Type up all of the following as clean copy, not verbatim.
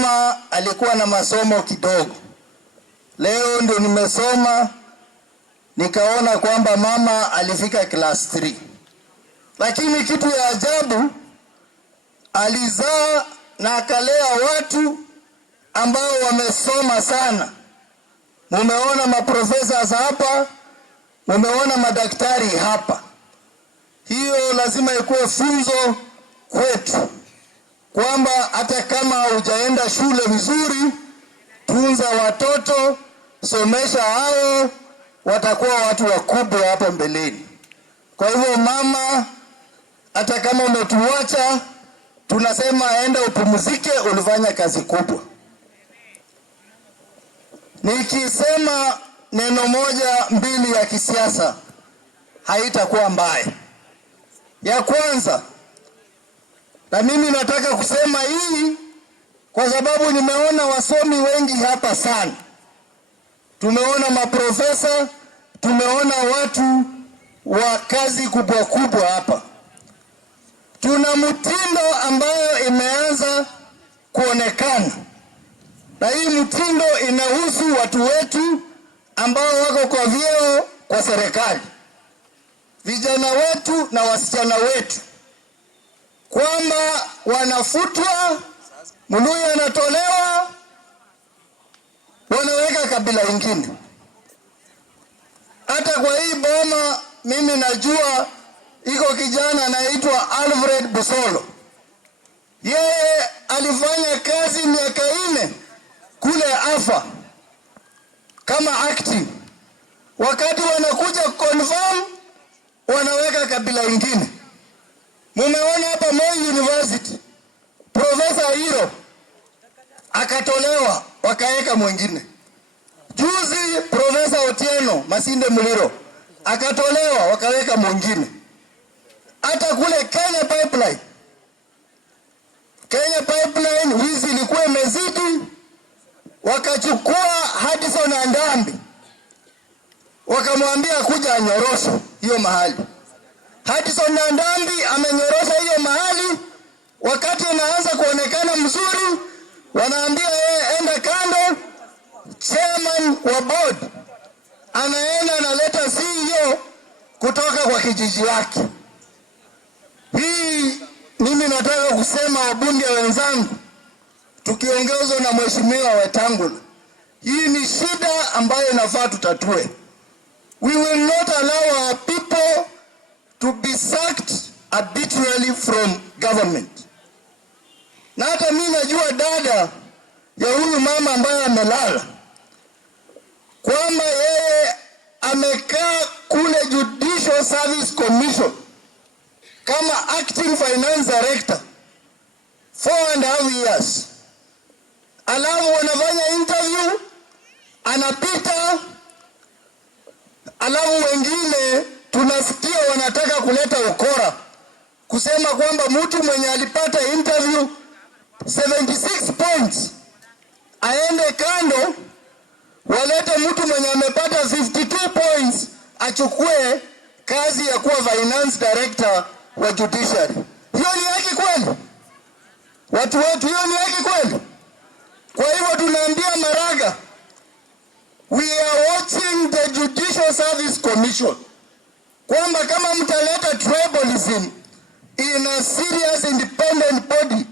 mama alikuwa na masomo kidogo. Leo ndio nimesoma nikaona kwamba mama alifika class 3. Lakini kitu ya ajabu, alizaa na akalea watu ambao wamesoma sana. Mumeona maprofesa hapa, mumeona madaktari hapa. Hiyo lazima ikuwe funzo kwetu, kwamba hata kama hujaenda shule vizuri, tunza watoto, somesha hao, watakuwa watu wakubwa hapo mbeleni. Kwa hivyo mama, hata kama umetuacha, tunasema enda upumzike, ulifanya kazi kubwa. Nikisema neno moja mbili ya kisiasa, haitakuwa mbaya. Ya kwanza, na mimi nataka kusema hii kwa sababu nimeona wasomi wengi hapa sana. Tumeona maprofesa, tumeona watu wa kazi kubwa kubwa hapa. Tuna mtindo ambayo imeanza kuonekana. Na hii mtindo inahusu watu wetu ambao wako kwa vyeo kwa serikali. Vijana wetu na wasichana wetu, kwamba wanafutwa, Muluya anatolewa, wanaweka kabila ingine. Hata kwa hii boma mimi najua iko kijana anaitwa Alfred Busolo. Yeye alifanya kazi miaka 4 kule Afa kama active. Wakati wanakuja confirm, wanaweka kabila ingine. Mumeona hapa Moi University, Professor Hiro akatolewa, wakaweka mwingine. Juzi Professor Otieno Masinde Muliro akatolewa, wakaweka mwingine. Hata kule Kenya Pipeline wizi ilikuwa imezidi, wakachukua Hudson Andambi, wakamwambia kuja anyoroshe hiyo mahali. Hudson Andambi amenyorosha hiyo mahali. Wakati anaanza kuonekana mzuri, wanaambia yeye enda kando. Chairman wa board anaenda analeta CEO kutoka kwa kijiji yake. Hii mimi nataka kusema wabunge wenzangu, tukiongozwa na Mheshimiwa Wetangula, hii ni shida ambayo inafaa tutatue. We will not allow our people to be sacked arbitrarily from government. Na hata mimi najua dada ya huyu mama ambaye amelala, kwamba yeye amekaa kule Judicial Service Commission kama acting finance director 4.5 years. Alafu wanafanya interview, anapita. Alafu wengine tunasikia wanataka kuleta ukora, kusema kwamba mtu mwenye alipata interview 76 points aende kando, walete mtu mwenye amepata 52 points achukue kazi ya kuwa finance director wa judiciary. Hiyo ni haki kweli? Watu wetu, hiyo ni haki kweli? Kwa hivyo tunaambia Maraga, we are watching the Judicial Service Commission, kwamba kama mtaleta tribalism in a serious independent body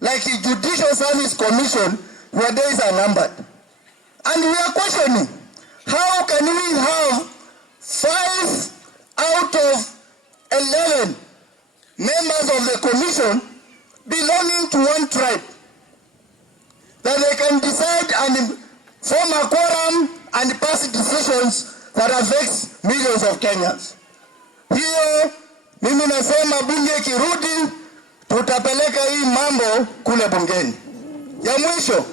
like a Judicial Service Commission, your days are numbered. And we are questioning, how can we have 5 out of 11 members of the commission belonging to one tribe, that they can decide and form a quorum and pass decisions that affect millions of Kenyans. Hiyo mimi nasema bunge kirudi, tutapeleka hii mambo kule bungeni. Ya mwisho,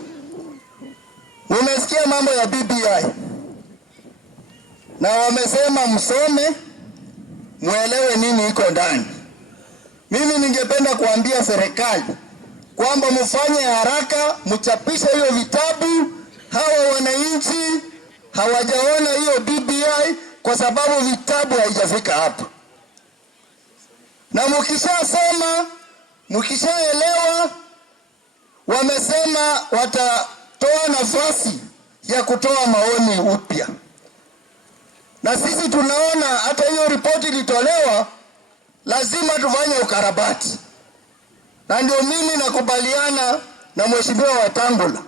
umesikia mambo ya BBI, na wamesema msome muelewe nini iko ndani. Mimi ningependa kuambia serikali kwamba mfanye haraka, mchapishe hiyo vitabu. Hawa wananchi hawajaona hiyo BBI kwa sababu vitabu haijafika hapa. Na mkishasoma, mkishaelewa, wamesema watatoa nafasi ya kutoa maoni upya, na sisi tunaona hata hiyo ripoti ilitolewa, lazima tufanye ukarabati. Na ndio mimi nakubaliana na Mheshimiwa Wetangula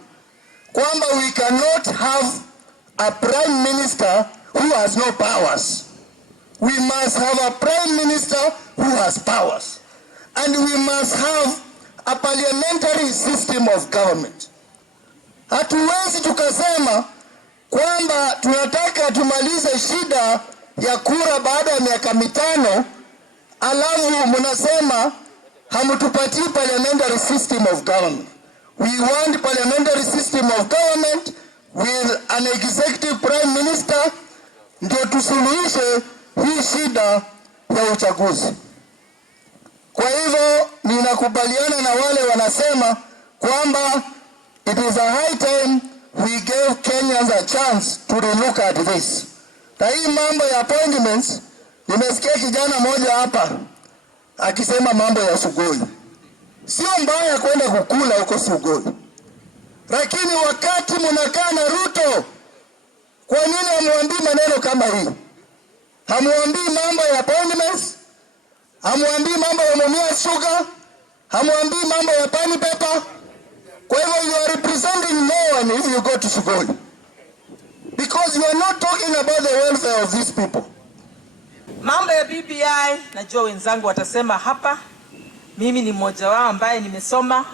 kwamba we cannot have a prime minister who has no powers. We must have a prime minister who has powers, and we must have a parliamentary system of government. Hatuwezi tukasema kwamba tunataka tumalize shida ya kura baada ya miaka 5, alafu mnasema hamtupatii parliamentary system of government. We want parliamentary system of government with an executive prime minister, ndio tusuluhishe hii shida ya uchaguzi. Kwa hivyo ninakubaliana na wale wanasema kwamba it is a high time we gave Kenyans a chance to relook at this. Na hii mambo ya appointments, nimesikia kijana moja hapa akisema mambo ya Sugoi. Sio mbaya kwenda kukula huko Sugoi, lakini wakati mnakaa na Ruto, kwa nini hamwambii maneno kama hii? Hamwambii mambo ya appointments, hamwambii mambo ya Mumia Sugar, hamwambii mambo ya Pani Pepper. Kwa hivyo you are representing no one if you go to Sugoi, because you are not talking about the welfare of these people. Mambo ya BBI najua wenzangu watasema hapa. Mimi ni mmoja wao ambaye nimesoma,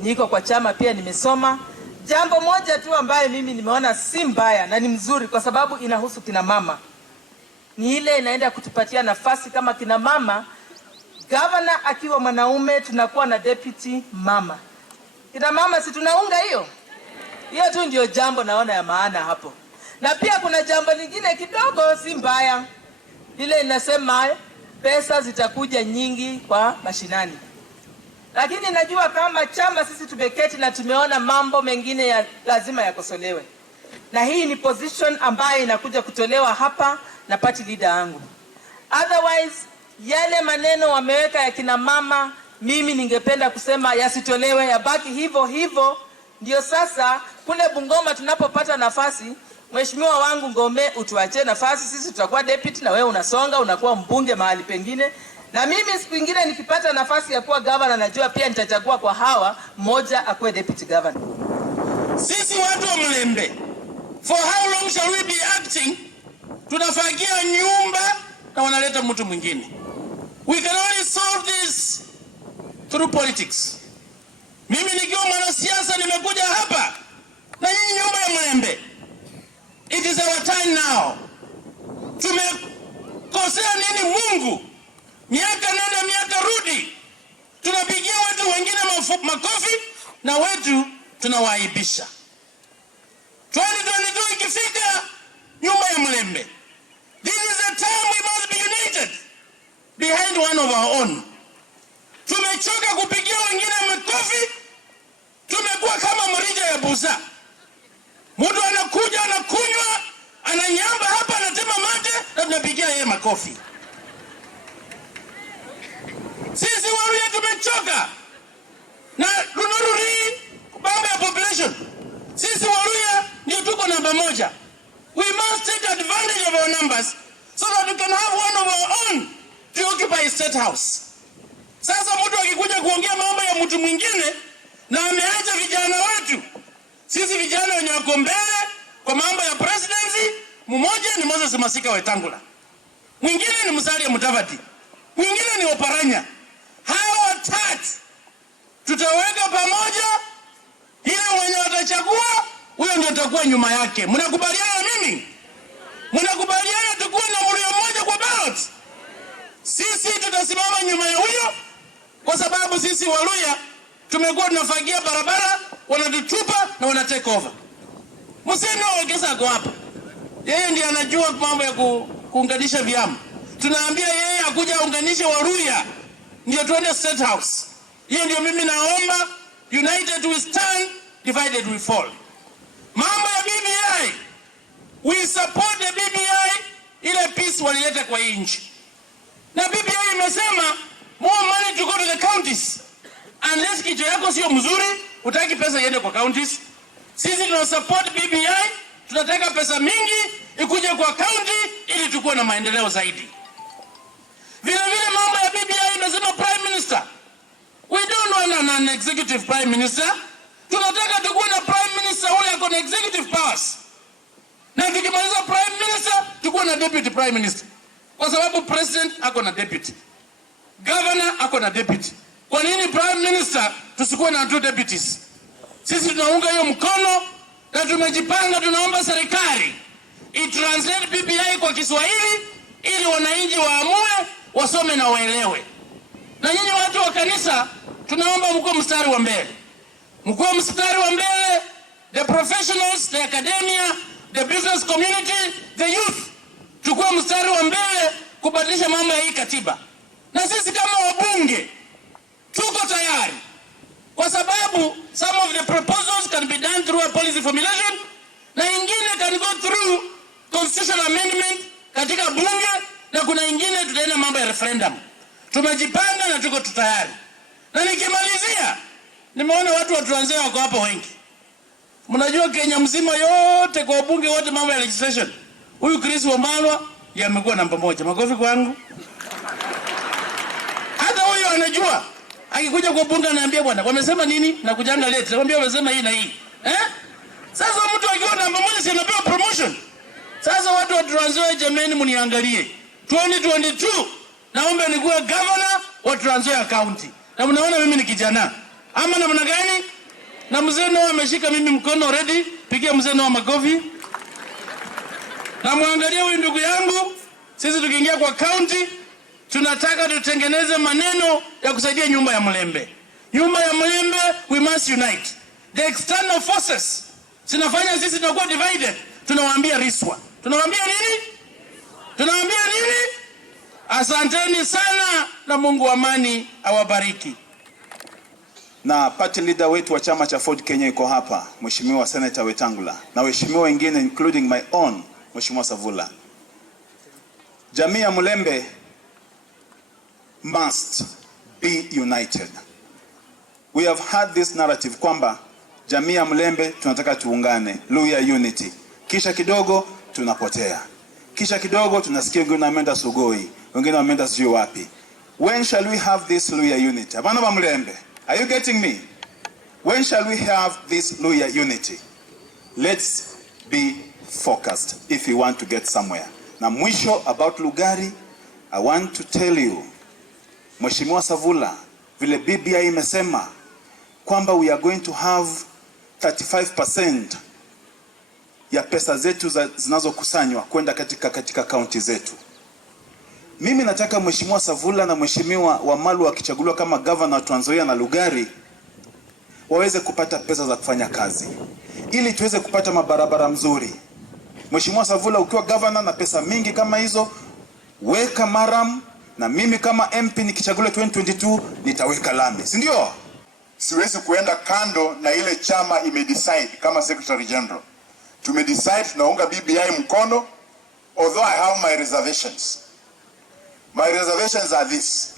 niko kwa chama pia nimesoma. Jambo moja tu ambaye mimi nimeona si mbaya na ni mzuri kwa sababu inahusu kina mama, ni ile inaenda kutupatia nafasi kama kina mama. Governor akiwa mwanaume tunakuwa na deputy mama. Kina mama si tunaunga hiyo? Hiyo tu ndio jambo naona ya maana hapo. Na pia kuna jambo lingine kidogo si mbaya. Ile inasema pesa zitakuja nyingi kwa mashinani. Lakini najua kama chama sisi tumeketi na tumeona mambo mengine ya lazima yakosolewe. Na hii ni position ambayo inakuja kutolewa hapa na party leader yangu. Otherwise, yale maneno wameweka ya kina mama, mimi ningependa kusema yasitolewe, yabaki hivyo hivyo. Ndio sasa kule Bungoma tunapopata nafasi, Mheshimiwa wangu Ngome, utuache nafasi, sisi tutakuwa deputy na wewe unasonga unakuwa mbunge mahali pengine. Na mimi siku nyingine nikipata nafasi ya kuwa governor, najua pia nitachagua kwa hawa mmoja akuwe deputy governor. Sisi watu wa Mlembe, for how long shall we be acting? Tunafagia nyumba na wanaleta mtu mwingine. We can only solve this through politics. Mimi nikiwa mwanasiasa nimekuja hapa na hii nyumba ya Mlembe. It is our time now. Tumekosea nini Mungu? Miaka nenda miaka rudi. Tunapigia watu wengine makofi na wetu tunawaaibisha. 2022 ikifika, nyumba ya Mlembe, this is the time we must be united behind one of our own. Tumechoka kupigia wengine makofi. Tumekuwa kama mrija ya buza. Mtu anakuja anakunywa, ananyamba hapa, anatema mate na tunapigia yeye makofi. Sisi Waluya tumechoka na tunarudi mambo ya population. Sisi Waluya ndio tuko namba 1. We must take advantage of our numbers so that we can have one of our own to occupy State House. Sasa mtu akikuja kuongea mambo ya mtu mwingine na ameacha vijana wetu, sisi vijana wenye wako mbele kwa mambo ya presidency, mmoja ni Moses Masika Wetangula, mwingine ni Musalia Mudavadi, mwingine ni Oparanya. Hawa watatu tutaweka pamoja, ile mwenye watachagua huyo ndio atakuwa nyuma yake. Mnakubaliana na mimi? Mnakubaliana tukue na mlio mmoja kwa ballot? Sisi tutasimama nyuma ya huyo, kwa sababu sisi Waluya tumekuwa tunafagia barabara, wanatutupa na wana take over. Msendo Wekesa ako hapa, yeye ndiye anajua mambo ya kuunganisha vyama. Tunaambia yeye akuja aunganishe Waluya ndio tuende State House. Hiyo ndio mimi naomba. United we stand, divided we fall. Mambo ya BBI, we support the BBI, ile peace walileta kwa hii nchi. Na BBI imesema more money to go to the counties. Unless kichwa yako sio mzuri, Hutaki pesa iende kwa counties. Sisi tuna support BBI, tunataka pesa mingi ikuje kwa county ili tukue na maendeleo zaidi. Vile vile mambo ya BBI imesema prime minister. We don't want an executive prime minister. Tunataka tukue na prime minister ule ako na executive powers. Na tukimaliza prime minister, tukue na deputy prime minister. Kwa sababu president ako na deputy. Governor ako na deputy. Kwa nini prime minister tusikuwe na 2 deputies? Sisi tunaunga hiyo mkono na tumejipanga, tunaomba serikali i-translate BBI kwa Kiswahili ili wananchi waamue, wasome na waelewe. Na nyinyi watu wa kanisa tunaomba mkuu mstari wa mbele. Mkuu mstari wa mbele, the professionals, the academia, the business community, the youth. Tukua mstari wa mbele kubadilisha mambo ya hii katiba. Na sisi kama wabunge tuko tayari. Kwa sababu some of the proposals can be done through a policy formulation na ingine can go through constitutional amendment katika bunge na kuna ingine tutaenda mambo ya referendum. Tumejipanga na tuko tayari. Na nikimalizia, nimeona watu wa Trans Nzoia wako hapa wengi. Mnajua Kenya mzima yote kwa bunge wote mambo ya legislation. Huyu Chris Wamalwa yamekuwa namba 1. Makofi kwangu. Hata huyu anajua. Akikuja kwa bunge anaambia bwana, wamesema nini? Na kujanga late. Nakwambia wamesema hii na hii. Sasa mtu akiwa namba 1 si anapewa promotion. Sasa watu wa Trans Nzoia jameni mniangalie. 2022 naomba nikuwe governor wa Trans Nzoia County. Na mnaona mimi ni kijana. Ama namna gani? Na mzee Noah ameshika mimi mkono already. Pigia mzee Noah makofi. Na muangalia huyu ndugu yangu. Sisi tukiingia kwa county tunataka tutengeneze maneno ya kusaidia nyumba ya Mlembe. Nyumba ya Mlembe, we must unite. The external forces zinafanya sisi tunakuwa divided. Tunawaambia riswa. Tunawaambia nini? Tunawaambia nini? Asanteni sana na Mungu amani awabariki. Na party leader wetu wa chama cha Ford Kenya yuko hapa, Mheshimiwa Senator Wetangula, na waheshimiwa wengine including my own Mheshimiwa Savula. Jamii ya Mlembe must be united. We have had this narrative kwamba jamii ya Mlembe tunataka tuungane, Luhya unity. Kisha kidogo tunapotea. Kisha kidogo tunasikia wengine wameenda Sugoi, wengine wameenda sijui wapi. When shall we have this Luhya unity? Abana ba Mlembe, are you getting me? When shall we have this Luhya unity? Let's be focused if we want to get somewhere. Na mwisho about Lugari, I want to tell you, Mheshimiwa Savula, vile BBI imesema kwamba we are going to have 35% ya pesa zetu zinazokusanywa kwenda katika kaunti zetu. Mimi nataka Mheshimiwa Savula na Mheshimiwa Wamalwa akichaguliwa kama governor wa Trans Nzoia na Lugari waweze kupata pesa za kufanya kazi ili tuweze kupata mabarabara mzuri. Mheshimiwa Savula, ukiwa governor na pesa mingi kama hizo, weka maram, na mimi kama MP nikichaguliwa 2022 nitaweka lami, si ndio? Siwezi kuenda kando na ile chama imedecide kama Secretary General. Tumedecide tunaunga BBI mkono, although I have my reservations. My reservations are this.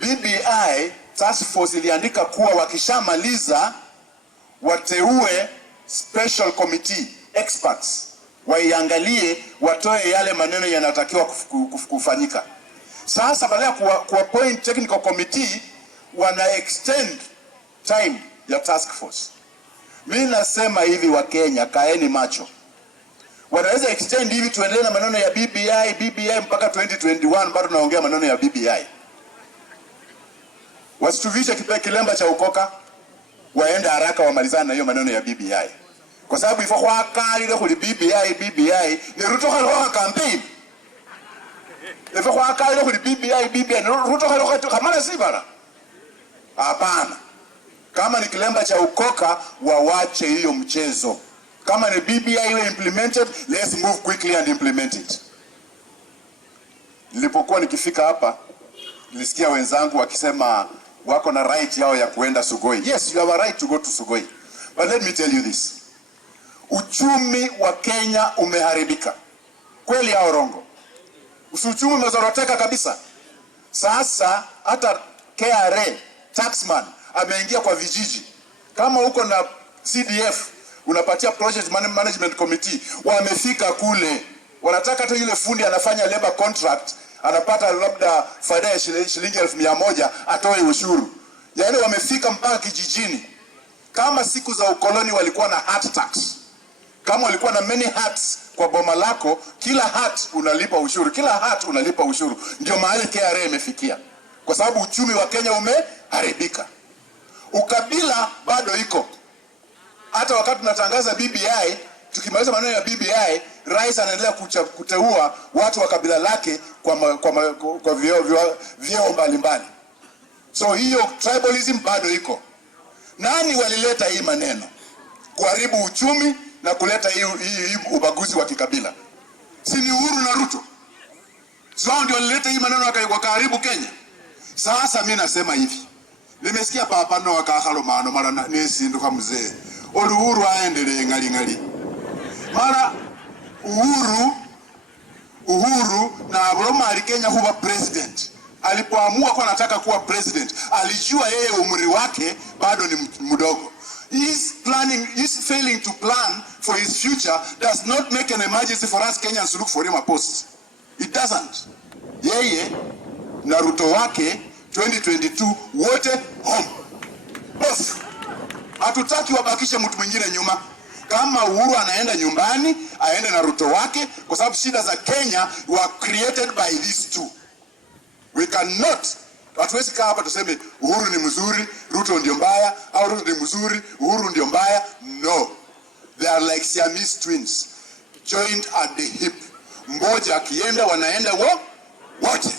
BBI task force iliandika kuwa wakishamaliza wateue special committee experts waiangalie, watoe yale maneno yanatakiwa kufanyika. Sasa badala ya kuappoint technical committee wana extend time ya task force. Mimi nasema hivi, wa Kenya kaeni macho. Wanaweza extend hivi tuendelee na maneno ya BBI mpaka 2021 bado tunaongea maneno ya BBI. Wasituvishe kilemba cha ukoka, waende haraka wamalizane na hiyo maneno ya BBI. Kwa sababu ifo kwa kali ile kuli BBI ni Ruto kwa campaign. Ifo kwa kali ile kuli BBI Ruto kwa kama si bara. Hapana. Kama ni kilemba cha ukoka wawache hiyo mchezo. Kama ni BBI iwe implemented, let's move quickly and implement it. Nilipokuwa nikifika hapa, nilisikia wenzangu wakisema wako na right yao ya kuenda Sugoi. Yes, you have a right to go to Sugoi. But let me tell you this. Uchumi wa Kenya umeharibika. Kweli au rongo? Uchumi umezoroteka kabisa. Sasa hata KRA, taxman, ameingia kwa vijiji. Kama uko na CDF unapatia project management committee, wamefika kule, wanataka tu yule fundi anafanya labor contract anapata labda faida ya shilingi 1,100 atoe ushuru. Yaani wamefika mpaka kijijini. Kama siku za ukoloni walikuwa na hat tax, kama walikuwa na many hats kwa boma lako, kila hat unalipa ushuru, kila hat unalipa ushuru. Ndio mahali KRA imefikia, kwa sababu uchumi wa Kenya umeharibika. Ukabila bado iko. Hata wakati tunatangaza BBI, tukimaliza maneno ya BBI, rais anaendelea kuteua watu wa kabila lake kwa vyeo mbalimbali. So hiyo tribalism bado iko. Nani walileta hii maneno? Kuharibu uchumi na kuleta hii ubaguzi wa kikabila. Si ni Uhuru na Ruto? Sio ndio walileta hii maneno wakaharibu Kenya? Sasa mimi nasema hivi. Nimesikia papa no wakahalo maano mara nesi ndo kama mzee. Uhuru aendelee ngali. Mara Uhuru na Abraham Kenya huwa president. Alipoamua kwa anataka kuwa president, alijua yeye umri wake bado ni mdogo. He's failing to plan for his future does not make an emergency for us Kenyans to look for him a post. It doesn't. Yeye na Ruto wake 2022 wote home. Both. Hatutaki wabakishe mtu mwingine nyuma. Kama Uhuru anaenda nyumbani, aende na Ruto wake, kwa sababu shida za Kenya were created by these two. We cannot. Hatuwezi kaa hapa tuseme Uhuru ni mzuri, Ruto ndio mbaya, au Ruto ni mzuri, Uhuru ndio mbaya. No. They are like Siamese twins, joined at the hip. Mmoja akienda wanaenda wote.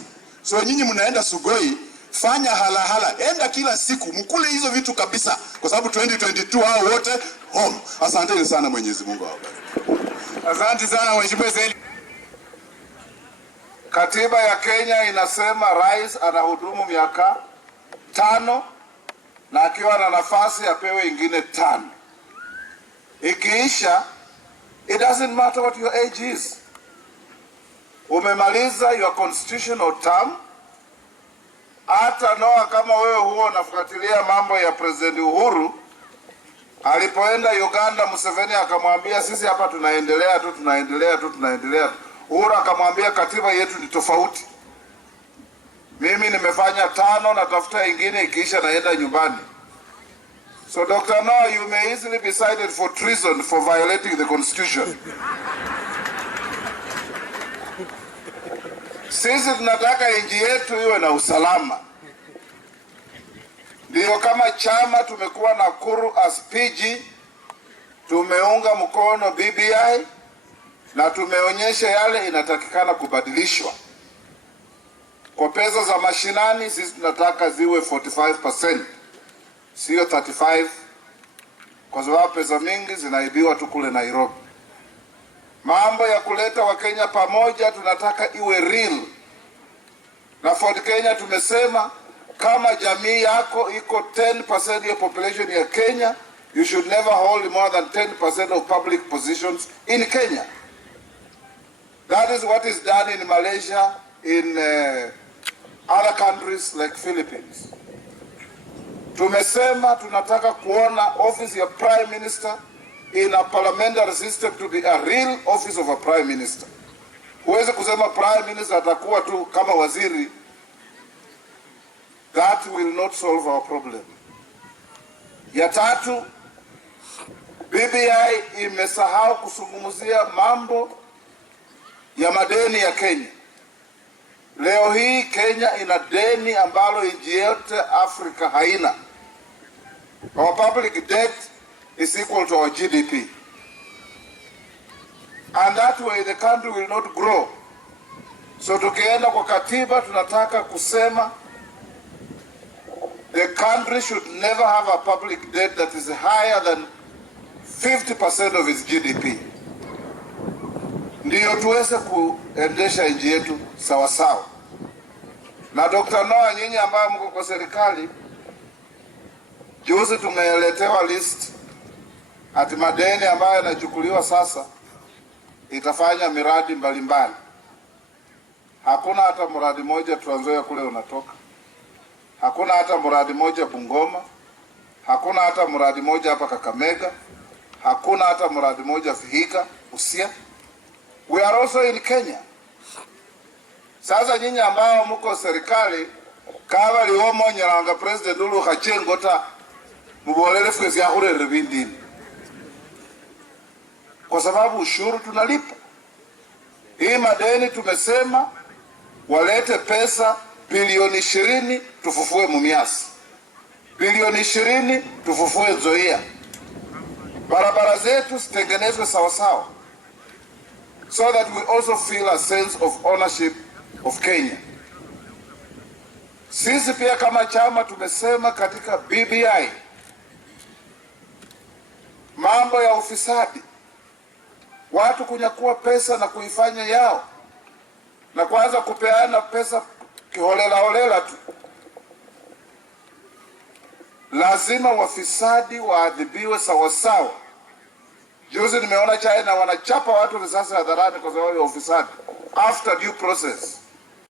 So nyinyi mnaenda Sugoi, fanya halahala, enda kila siku, mkule hizo vitu kabisa, kwa sababu 2022 hao wote home. Asanteni sana, Mwenyezi Mungu awabariki. Asante sana Mheshimiwa Said. Katiba ya Kenya inasema rais anahudumu miaka 5 na akiwa na nafasi apewe ingine 5. Ikiisha, it doesn't matter what your age is. Umemaliza your constitutional term. Hata Noah, kama wewe huo unafuatilia mambo ya President Uhuru, alipoenda Uganda, Museveni akamwambia sisi hapa tunaendelea tu. Uhuru akamwambia katiba yetu ni tofauti. Mimi nimefanya 5, natafuta ingine, ikiisha naenda nyumbani. So Dr. Noah, you may easily be cited for treason for violating the constitution. Sisi tunataka nchi yetu iwe na usalama. Ndio kama chama tumekuwa Nakuru as PG, tumeunga mkono BBI na tumeonyesha yale inatakikana kubadilishwa. Kwa pesa za mashinani sisi tunataka ziwe 45%, sio 35%, kwa sababu pesa mingi zinaibiwa tu kule Nairobi. Mambo ya kuleta Wakenya pamoja tunataka iwe real. Na Ford Kenya tumesema kama jamii yako iko 10% ya population ya Kenya, you should never hold more than 10% of public positions in Kenya. That is what is done in Malaysia, in other countries like Philippines. Tumesema tunataka kuona office ya Prime Minister in a parliamentary system to be a real office of a Prime Minister. Huwezi kusema Prime Minister atakuwa tu kama waziri. That will not solve our problem. Ya 3, BBI imesahau kusungumzia mambo ya madeni ya Kenya. Leo hii Kenya ina deni ambalo nchi yote Afrika haina. Our public debt is equal to our GDP. And that way the country will not grow. So tukienda kwa katiba tunataka kusema the country should never have a public debt that is higher than 50% of its GDP. Ndiyo tuweze kuendesha nchi yetu sawa sawa. Na Dr. Noah, nyinyi ambao mko kwa serikali, juzi tumeletewa list ati madeni ambayo yanachukuliwa sasa itafanya miradi mbalimbali. Hakuna hata mradi moja Trans Nzoia kule unatoka. Hakuna hata mradi moja Bungoma. Hakuna hata mradi moja hapa Kakamega, hakuna hata mradi moja Vihiga, Busia. We are also in Kenya. Sasa nyinyi ambao mko serikali kaba liomo nyaranga President Uhuru Khachengota mubolele fwezi ya hurere bindini, kwa sababu ushuru tunalipa. Hii madeni tumesema walete pesa bilioni 20 tufufue Mumias, bilioni 20 tufufue Nzoia, barabara zetu zitengenezwe sawa sawa, so that we also feel a sense of ownership of Kenya. Sisi pia kama chama tumesema katika BBI mambo ya ufisadi, watu kunyakua pesa na kuifanya yao na kuanza kupeana pesa kiholela holela tu. Lazima wafisadi waadhibiwe sawa sawa. Juzi nimeona China wanachapa watu risasi hadharani kwa sababu ya ufisadi after due process.